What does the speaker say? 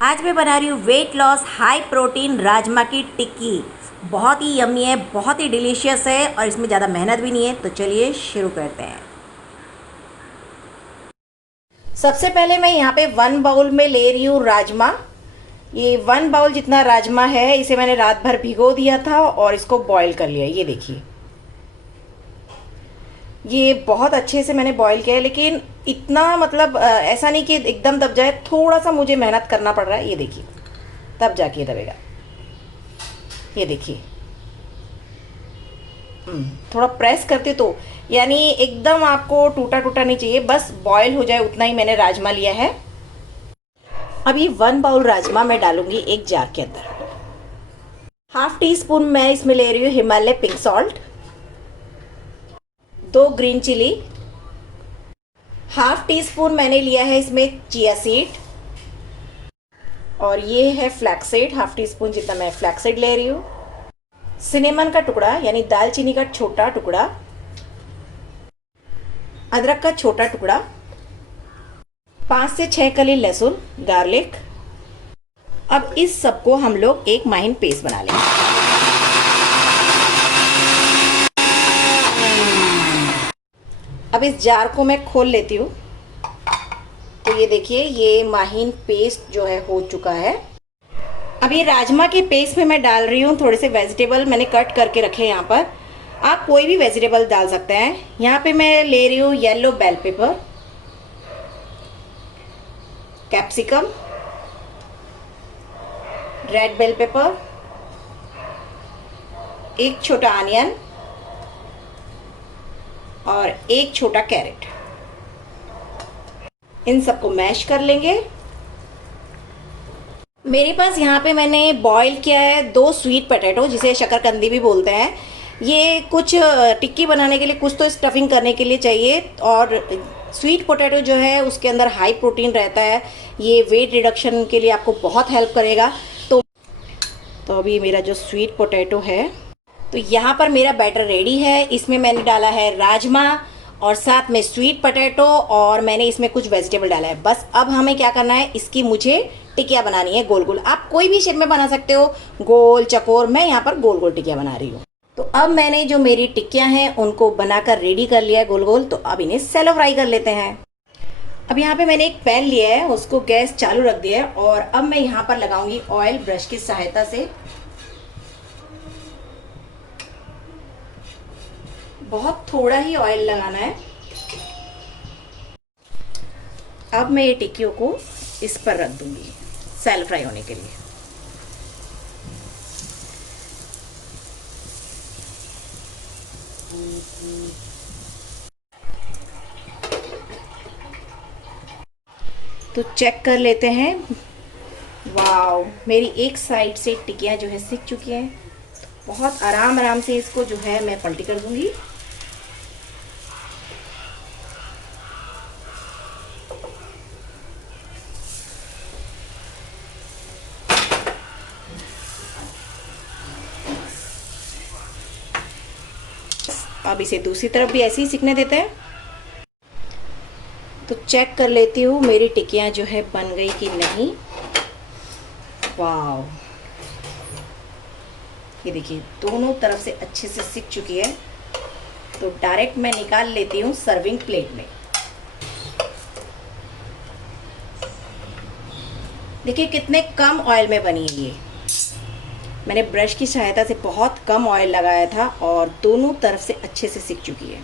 आज मैं बना रही हूँ weight loss high protein rajma की टिक्की। बहुत ही यम्मी है, बहुत ही डिलीशियस है और इसमें ज़्यादा मेहनत भी नहीं है। तो चलिए शुरू करते हैं। सबसे पहले मैं यहाँ पे 1 बाउल में ले रही हूँ राजमा। ये 1 बाउल जितना राजमा है, इसे मैंने रात भर भिगो दिया था और इसको बॉईल कर लिया। ये देखिए, ये बहुत अच्छे से मैंने बॉईल किया है, लेकिन इतना मतलब ऐसा नहीं कि एकदम दब जाए। थोड़ा सा मुझे मेहनत करना पड़ रहा है। ये देखिए, तब जाके दबेगा। ये देखिए, थोड़ा प्रेस करते तो, यानी एकदम आपको टूटा टूटा नहीं चाहिए, बस बॉईल हो जाए उतना ही मैंने राजमा लिया है। अभी 1 बाउल राजमा मैं डालूंगी एक जार के अंदर। हाफ टी स्पून मैं इसमें ले रही हूँ Himalaya pink salt, 2 green chilli, half teaspoon मैंने लिया है इसमें चिया सीड, और ये है flax seed, half teaspoon जितना मैं फ्लैक्स सीड ले रही हूँ। सिनेमन का टुकड़ा यानी दालचीनी का छोटा टुकड़ा, अदरक का छोटा टुकड़ा, 5 से 6 कली लहसुन गार्लिक। अब इस सबको हम लोग एक माइन पेस्ट बना लेंगे। अब इस जार को मैं खोल लेती हूँ। तो ये देखिए, ये माहीन पेस्ट जो है हो चुका है। अब ये राजमा के पेस्ट में मैं डाल रही हूँ थोड़े से वेजिटेबल मैंने कट करके रखे हैं। यहाँ पर आप कोई भी वेजिटेबल डाल सकते हैं। यहाँ पे मैं ले रही हूँ yellow bell pepper, capsicum, red bell pepper, एक छोटा अनियन और एक छोटा कैरेट। इन सबको मैश कर लेंगे। मेरे पास यहाँ पे मैंने बॉईल किया है 2 स्वीट पोटैटो, जिसे शकरकंदी भी बोलते हैं। ये कुछ टिक्की बनाने के लिए, कुछ तो स्टफिंग करने के लिए चाहिए। और स्वीट पोटैटो जो है उसके अंदर हाई प्रोटीन रहता है। ये वेट रिडक्शन के लिए आपको बहुत हेल्प करेगा। तो अभी मेरा जो स्वीट पोटैटो है, तो यहाँ पर मेरा बैटर रेडी है। इसमें मैंने डाला है राजमा और साथ में स्वीट पोटैटो, और मैंने इसमें कुछ वेजिटेबल डाला है। बस अब हमें क्या करना है, इसकी मुझे टिक्कियाँ बनानी है गोल गोल। आप कोई भी शेप में बना सकते हो, गोल चकोर। मैं यहाँ पर गोल गोल टिक्कियाँ बना रही हूँ। तो अब मैंने जो मेरी टिक्कियाँ हैं उनको बनाकर रेडी कर लिया है गोल गोल। तो अब इन्हें सेलो फ्राई कर लेते हैं। अब यहाँ पे मैंने एक पैन लिया है, उसको गैस चालू रख दिया है, और अब मैं यहाँ पर लगाऊंगी ऑयल ब्रश की सहायता से। बहुत थोड़ा ही ऑयल लगाना है। अब मैं ये टिक्कियों को इस पर रख दूंगी सेलो फ्राई होने के लिए। तो चेक कर लेते हैं। वाओ, मेरी एक साइड से टिक्कियाँ जो है सिक चुकी हैं। तो बहुत आराम आराम से इसको जो है मैं पलटी कर दूंगी। अब इसे दूसरी तरफ भी ऐसे ही सिकने देते हैं। तो चेक कर लेती हूँ मेरी टिक्कियाँ जो है बन गई कि नहीं। वाओ, ये देखिए दोनों तरफ से अच्छे से सिक चुकी है। तो डायरेक्ट मैं निकाल लेती हूँ सर्विंग प्लेट में। देखिए कितने कम ऑयल में बनी है ये। मैंने ब्रश की सहायता से बहुत कम ऑयल लगाया था और दोनों तरफ से अच्छे से सिक चुकी है।